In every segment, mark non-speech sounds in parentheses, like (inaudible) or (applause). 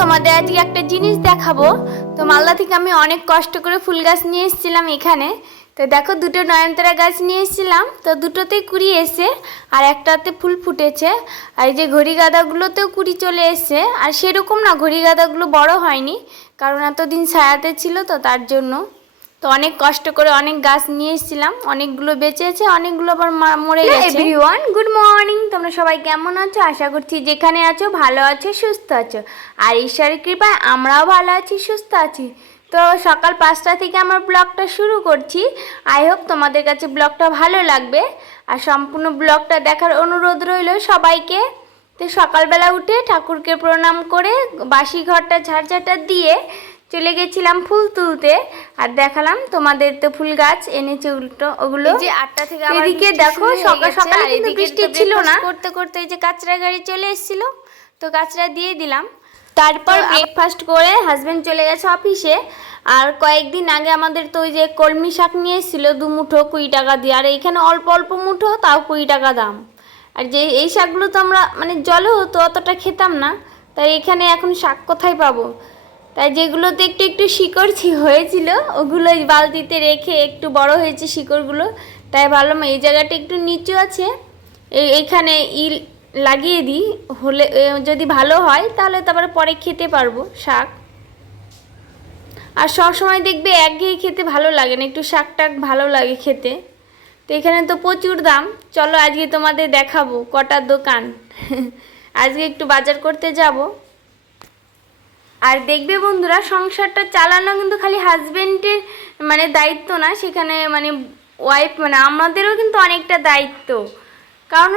তোমাদের আজকে একটা জিনিস দেখাবো। তো মালদা থেকে আমি অনেক কষ্ট করে ফুল গাছ নিয়ে এসেছিলাম এখানে। তো দেখো দুটো নয়নতারা গাছ নিয়ে এসেছিলাম। তো দুটোতেই কুড়ি এসে আর একটাতে ফুল ফুটেছে। আর এই যে ঘড়ি গাঁদাগুলোতেও কুড়ি চলে এসছে। আর সেরকম না, ঘড়ি গাঁদাগুলো বড় হয়নি, কারণ এতদিন ছায়াতে ছিল তো তার জন্য। তো অনেক কষ্ট করে অনেক গাছ নিয়ে এসেছিলাম। অনেকগুলো বেঁচেছে অনেকগুলো আবার মরে গেছে। এভরিওয়ান গুড মর্নিং তোমরা সবাই কেমন আছো? আশা করছি যেখানে আছো ভালো আছো সুস্থ আছো। আর ঈশ্বরের কৃপায় আমরাও ভালো আছি সুস্থ আছি। তো সকাল পাঁচটা থেকে আমার ব্লগটা শুরু করছি। আই হোপ তোমাদের কাছে ব্লগটা ভালো লাগবে। আর সম্পূর্ণ ব্লগটা দেখার অনুরোধ রইল সবাইকে। তো সকালবেলা উঠে ঠাকুরকে প্রণাম করে বাসি ঘরটা ঝাড়ঝাটা দিয়ে চলে গেছিলাম ফুল তুলতে আর দেখালাম তোমাদের তো ফুল গাছ এনেছে উল্টো ওগুলো। যে আটটা থেকে এদিকে দেখো সকাল সকালে কিন্তু বৃষ্টি ছিল না। করতে করতে এই যে কাঁচরা গাড়ি চলে এসেছিল তো কাঁচরা দিয়ে দিলাম। তারপর ব্রেকফাস্ট করে হাজবেন্ড চলে গেছে অফিসে আর কয়েকদিন আগে আমাদের তো ওই যে কলমি শাক নিয়ে এসেছিল দু মুঠো কুড়ি টাকা দিয়ে আর এইখানে অল্প অল্প মুঠো তাও কুড়ি টাকা দাম। আর যে এই শাকগুলো তো আমরা মানে জলে হতো অতটা খেতাম না তাই এখানে এখন শাক কোথায় পাবো? তাই যেগুলোতে একটু একটু শিকড় হয়েছিল, ওগুলো বালতিতে রেখে একটু বড় হয়েছে শিকড়গুলো। তাই ভাবলাম এই জায়গাটা একটু নিচু আছে। এই এইখানে ই লাগিয়ে দিই, হলে যদি ভালো হয় তাহলে তারপরে পরে খেতে পারব শাক। আর সবসময় দেখবে একঘেয়ে খেতে ভালো লাগে না, একটু শাক টাক ভালো লাগে খেতে। তো এখানে তো প্রচুর দাম। চলো আজকে তোমাদের দেখাবো কটা দোকান। (laughs) আজকে একটু বাজার করতে যাব। আর দেখবে বন্ধুরা, সংসারটা চালানো কিন্তু খালি হাজবেন্ডের মানে দায়িত্ব না, সেখানে মানে ওয়াইফ মানে আমাদেরও কিন্তু অনেকটা দায়িত্ব। কারণ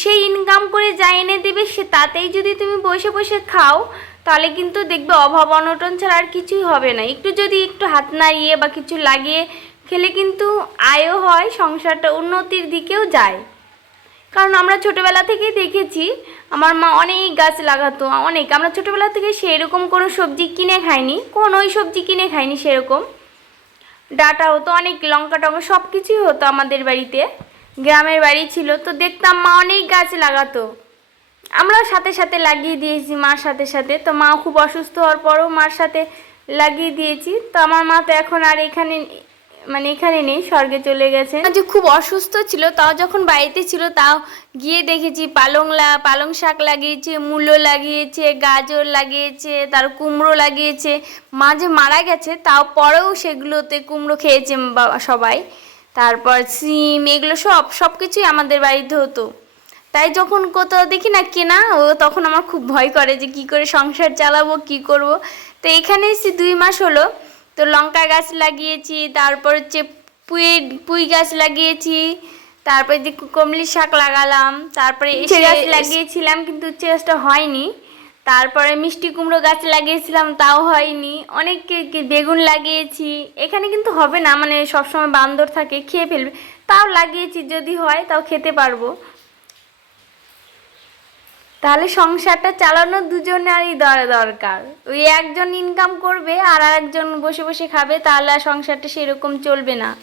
সে ইনকাম করে যা এনে দেবে, সে তাতেই যদি তুমি বসে বসে খাও, তাহলে কিন্তু দেখবে অভাব অনটন ছাড়া আর কিছুই হবে না। একটু যদি একটু হাত নাড়িয়ে বা কিছু লাগিয়ে খেলে কিন্তু আয়ও হয়, সংসারটা উন্নতির দিকেও যায়। কারণ আমরা ছোটোবেলা থেকেই দেখেছি আমার মা অনেক গাছ লাগাতো, অনেক। আমরা ছোটোবেলা থেকে সেরকম কোনো সবজি কিনে খাইনি, কোনোই সবজি কিনে খাইনি সেরকম। ডাটা হতো, অনেক লঙ্কা টঙ্কা সব কিছুই হতো আমাদের বাড়িতে। গ্রামের বাড়ি ছিল, তো দেখতাম মা অনেক গাছ লাগাতো। আমরাও সাথে সাথে লাগিয়ে দিয়েছি মার সাথে সাথে। তো মা খুব অসুস্থ হওয়ার পরও মার সাথে লাগিয়ে দিয়েছি। তো আমার মা তো এখন আর এখানে মানে এখানে নেই, স্বর্গে চলে গেছে যে খুব অসুস্থ ছিল, তাও যখন বাড়িতে ছিল, তাও গিয়ে দেখেছি পালং পালং শাক লাগিয়েছে, মূলো লাগিয়েছে, গাজর লাগিয়েছে, তার কুমড়ো লাগিয়েছে। মা যে মারা গেছে, তাও পরেও সেগুলোতে কুমড়ো খেয়েছে সবাই। তারপর সিম, এগুলো সব সব কিছুই আমাদের বাড়িতে হতো। তাই যখন কোথাও দেখি না কেনা, ও তখন আমার খুব ভয় করে যে কি করে সংসার চালাবো, কি করব। তো এখানে এসে দুই মাস হলো তো লঙ্কা গাছ লাগিয়েছি তারপর হচ্ছে পুঁই পুঁই গাছ লাগিয়েছি তারপরে যে কমলি শাক লাগালাম তারপরে এসে গাছ লাগিয়েছিলাম কিন্তু উচ্ছে গাছটা হয়নি তারপরে মিষ্টি কুমড়ো গাছ লাগিয়েছিলাম তাও হয়নি অনেক বেগুন লাগিয়েছি এখানে কিন্তু হবে না মানে সবসময় বান্দর থাকে খেয়ে ফেলবে তাও লাগিয়েছি যদি হয় তাও খেতে পারব। তাহলে সংসারটা চালানো দুজনেরই দর- দরকার। ওই একজন ইনকাম করবে আর একজন বসে বসে খাবে তাহলে আর সংসারটা সেরকম চলবে না।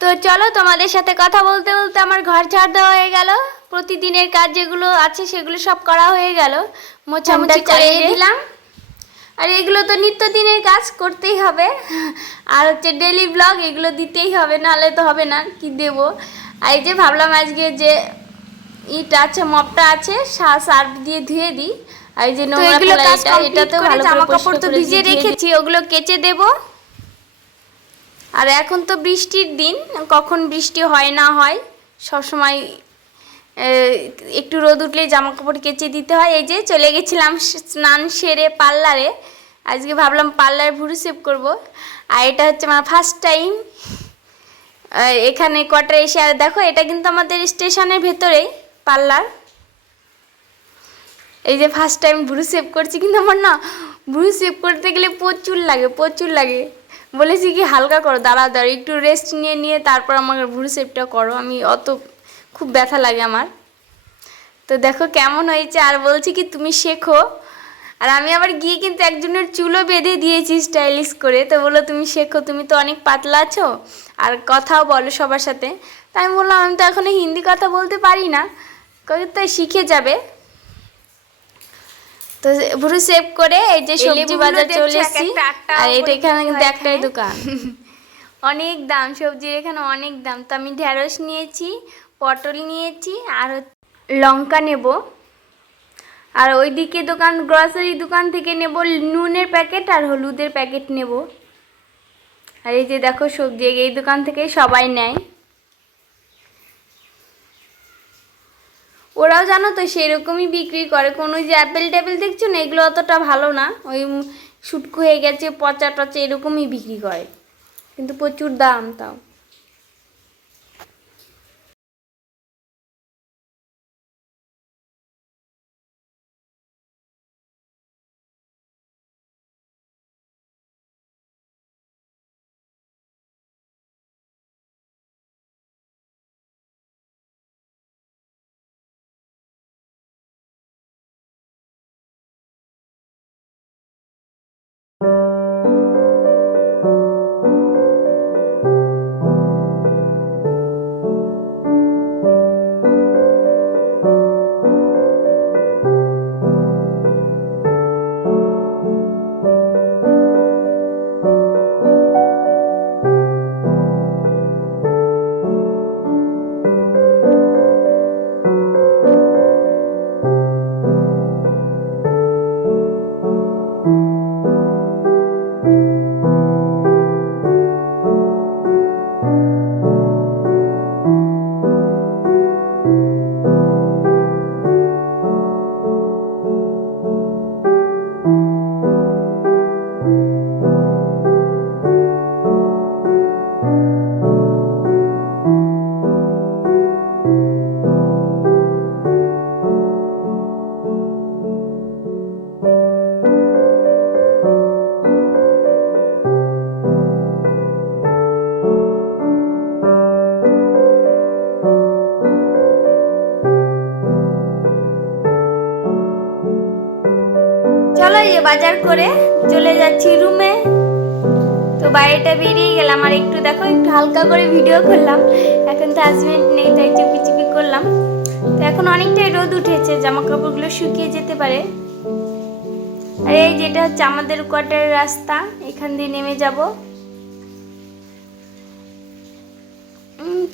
তো চলো তোমাদের সাথে কথা বলতে বলতে আমার ঘর ঝাড় দেওয়া হয়ে গেল। প্রতিদিনের কাজ যেগুলো আছে সেগুলো সব করা হয়ে গেল। মোছামুছি করে দিলাম। আর এগুলো তো নিত্যদিনের কাজ করতেই হবে। আর হচ্ছে ডেলি ব্লগ এগুলো দিতেই হবে নাহলে তো হবে না কি দেব? আর এই যে ভাবলাম আজকে যে ইটা আছে মপটা আছে সার্ফ দিয়ে ধুয়ে দিই। আর এই যে নোংরা ফেলা এটা করে ভালো জামা কাপড় তো ধুয়ে রেখেছি ওগুলো কেচে দেব। আর এখন তো বৃষ্টির দিন কখন বৃষ্টি হয় না হয় সবসময় একটু রোদ উঠলেই জামা কাপড় কেচে দিতে হয়। এই যে চলে গেছিলাম স্নান সেরে পার্লারে আজকে ভাবলাম পার্লারে ভুরু সেভ করব। আর এটা হচ্ছে আমার ফার্স্ট টাইম এখানে কোয়ার্টারে এসে আর দেখো এটা কিন্তু আমাদের স্টেশনের ভেতরেই। পার্লার। এই যে ফার্স্ট টাইম ভুরু সেভ করছি কিন্তু আমার না ভুরু সেভ করতে গেলে প্রচুর লাগে প্রচুর লাগে। বলেছি কি, হালকা করো দাঁড়া দাঁড়া একটু রেস্ট নিয়ে নিয়ে তারপর আমাকে ভুরু সেভটা করো। আমি অত খুব ব্যথা লাগে আমার। তো দেখো কেমন হয়েছে, আর বলছি কি, তুমি শেখো। আর আমি আবার গিয়ে কিন্তু একজনের চুলও বেঁধে দিয়েছি স্টাইলিশ করে। তো বলল, তুমি শেখো, তুমি তো অনেক পাতলা আছো। আর কথাও বলো সবার সাথে। তাই আমি বললাম, আমি তো এখনও হিন্দি কথা বলতে পারি না। তো শিখে যাবে। তো পুরো সেভ করে এই যে সবজি বাজার চলে এসেছি। আর এটা এখানে কিন্তু একটাই দোকান। অনেক দাম সবজির এখানে অনেক দাম। তো আমি ঢেঁড়স নিয়েছি পটল নিয়েছি আর লঙ্কা নেব। আর ওইদিকে দোকান গ্রসারি দোকান থেকে নেব নুনের প্যাকেট আর হলুদের প্যাকেট নেব। আর এই যে দেখো সবজি এই দোকান থেকে সবাই নেয়। ওরাও জানো তো সেরকমই বিক্রি করে। কোনো যে অ্যাপেল ট্যাপেল দেখছ না, এগুলো অতটা ভালো না। ওই শুটকু হয়ে গেছে, পচা টচা এরকমই বিক্রি করে। কিন্তু প্রচুর দাম তাও। বাজার করে চলে যাচ্ছি রুমে। তো বাইরেটা বেরিয়ে গেলাম, আর একটু দেখো, একটু হালকা করে ভিডিও করলাম। এখন তো হাজবেন্ড নেই, তাই চুপি চুপি করলাম। তো এখন অনেকটাই রোদ উঠেছে জামা কাপড়গুলো শুকিয়ে যেতে পারে। আর এই যেটা হচ্ছে আমাদের কোয়ার্টারের রাস্তা, এখান দিয়ে নেমে যাব।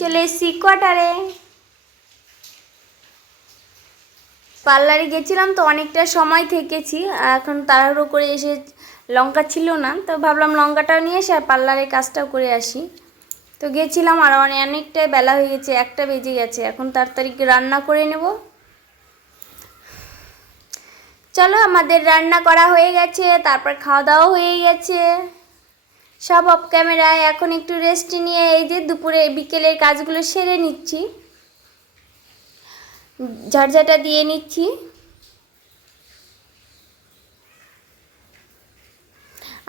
চলে এসছি কোয়ার্টারে পার্লারে গেছিলাম তো অনেকটা সময় থেকেছি, এখন তাড়াহুড়ো করে এসে লঙ্কা ছিল না, তো ভাবলাম লঙ্কাটাও নিয়ে এসে আর পার্লারের কাজটাও করে আসি। তো গেছিলাম আর অনে- অনেকটাই বেলা হয়ে গেছে, একটা বেজে গেছে, এখন তাড়াতাড়ি রান্না করে নেব। চলো, আমাদের রান্না করা হয়ে গেছে, তারপর খাওয়া দাওয়া হয়ে গেছে। সব অফ ক্যামেরায় এখন একটু রেস্ট নিয়ে এই যে দুপুরে বিকেলের কাজগুলো সেরে নিচ্ছি। ঝাড়ঝাটা দিয়ে নিচ্ছি।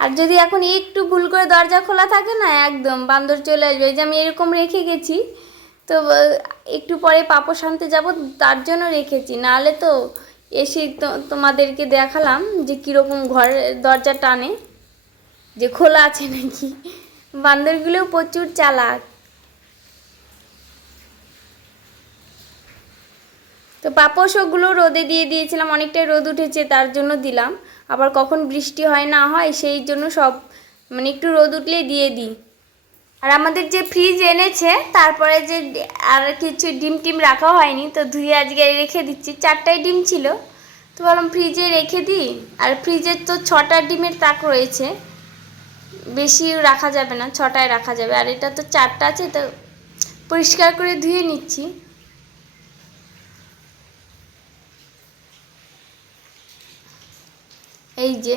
আর যদি এখন একটু ভুল করে দরজা খোলা থাকে না, একদম বান্দর চলে আসবে। যে আমি এরকম রেখে গেছি, তো একটু পরে পাপো শান্তে যাব, তার জন্য রেখেছি। নাহলে তো এসে তোমাদেরকে দেখালাম যে কীরকম ঘরের দরজা টানে, যে খোলা আছে নাকি। বান্দরগুলোও প্রচুর চালাক। তো পাপোশ ওগুলো রোদে দিয়ে দিয়েছিলাম, অনেকটাই রোদ উঠেছে, তার জন্য দিলাম। আবার কখন বৃষ্টি হয়, না হয়, সেই জন্য সব মানে একটু রোদ উঠলেই দিয়ে দিই। আর আমাদের যে ফ্রিজ এনেছে, তারপরে যে আর কিছু ডিম টিম রাখা হয়নি, তো ধুয়ে আজকে রেখে দিচ্ছি। চারটাই ডিম ছিল, তো বললাম ফ্রিজে রেখে দিই। আর ফ্রিজের তো ছটা ডিমের তাক রয়েছে, বেশি রাখা যাবে না, ছটায় রাখা যাবে। আর এটা তো চারটা আছে, তো পরিষ্কার করে ধুয়ে নিচ্ছি। এই যে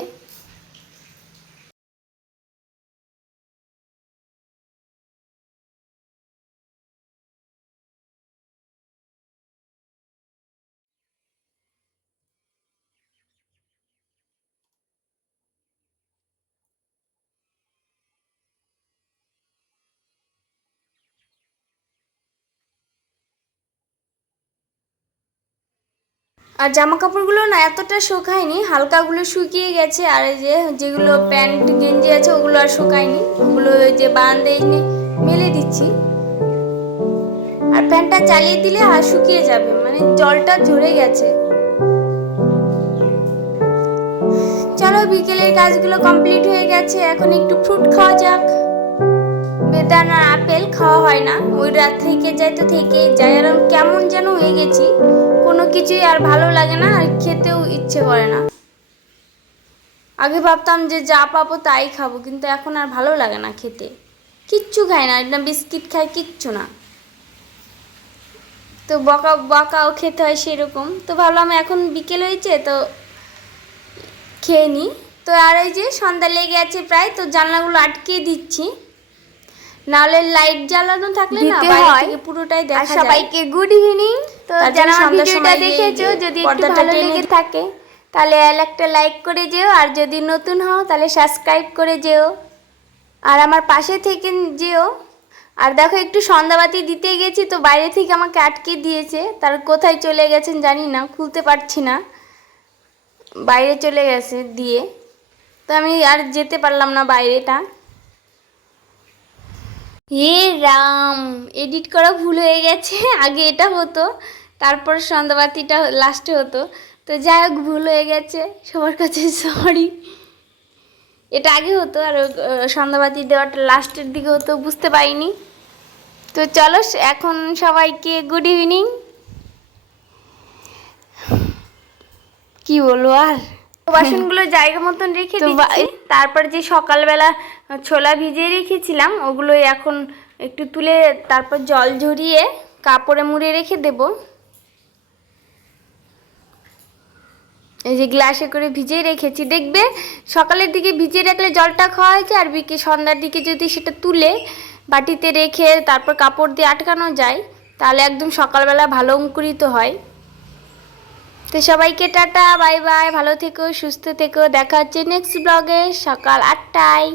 আর জামা কাপড়গুলো না এতটা শুকায়নি, হালকাগুলো শুকিয়ে গেছে, আর এই যে যেগুলো প্যান্ট, গেঞ্জি আছে, ওগুলো আর শুকায়নি, ওগুলো ওই যে বারান্দে এনে মেলে দিচ্ছি। আর প্যান্টটা চালিয়ে দিলে আর শুকিয়ে যাবে মানে জলটা ঝরে গেছে। চলো বিকেলের কাজগুলো কমপ্লিট হয়ে গেছে, এখন একটু ফ্রুট খাওয়া যাক। বেদানা আপেল খাওয়া হয় না, ওই রাত থেকে যাই তো থেকে যাই, আর কেমন যেন হয়ে গেছি। কোনো কিছুই আর ভালো লাগে না আর খেতেও ইচ্ছে করে না। আগে ভাবতাম যে যা পাবো তাই খাব কিন্তু এখন আর ভালো লাগে না খেতে। কিচ্ছু খাই না না বিস্কিট খাই কিচ্ছু না। তো বকা বকাও খেতে হয় সেরকম। তো ভাবলাম এখন বিকেল হয়েছে তো খেয়ে নিই। তো আর এই যে সন্ধ্যা লেগে আছে প্রায় তো জানলাগুলো আটকে দিচ্ছি। নাহলে লাইট জ্বালানো থাকলে না বাইরে থেকে পুরোটাই দেখা যায়। সবাইকে গুড ইভিনিং তো যারা আমার ভিডিওটা দেখেছ যদি একটু ভালো লেগে থাকে তাহলে একটা লাইক করে যেও আর যদি নতুন হও তাহলে সাবস্ক্রাইব করে যেও। আর আমার পাশে থেকে যেও। আর দেখো একটু সন্ধ্যাবাতি দিতে গেছি তো বাইরে থেকে আমাকে আটকে দিয়েছে। তার কোথায় চলে গেছেন জানি না খুলতে পারছি না। বাইরে চলে গেছে দিয়ে। তো আমি আর যেতে পারলাম না বাইরেটা। হে রাম এডিট করা ভুল হয়ে গেছে, (laughs) আগে এটা হতো, তারপর সন্ধ্যাবাতিটা লাস্টে হতো। তো যাই হোক, ভুল হয়ে গেছে, সবার কাছে (laughs) সরি এটা আগে হতো, আর সন্ধ্যাবাতি দেওয়াটা লাস্টের দিকে হতো, বুঝতে পারিনি। তো চলো, এখন সবাইকে গুড ইভিনিং কি বলব আর? বাসনগুলো জায়গা মতন রেখে দিচ্ছি। তারপর যে সকালবেলা ছোলা ভিজিয়ে রেখেছিলাম ওগুলো এখন একটু তুলে তারপর জল ঝরিয়ে কাপড়ে মুড়ে রেখে দেব। এই যে গ্লাসে করে ভিজিয়ে রেখেছি। দেখবে সকালের দিকে ভিজিয়ে রাখলে জলটা খাওয়া হয়েছে আর বিকে সন্ধ্যার দিকে যদি সেটা তুলে বাটিতে রেখে তারপর কাপড় দিয়ে আটকানো যায় তাহলে একদম সকালবেলা ভালো অঙ্কুরিত হয়। তো সবাইকে টাটা, বাই বাই, ভালো থেকো, সুস্থ থেকো, দেখা হচ্ছে নেক্সট ব্লগে সকাল আটটায়।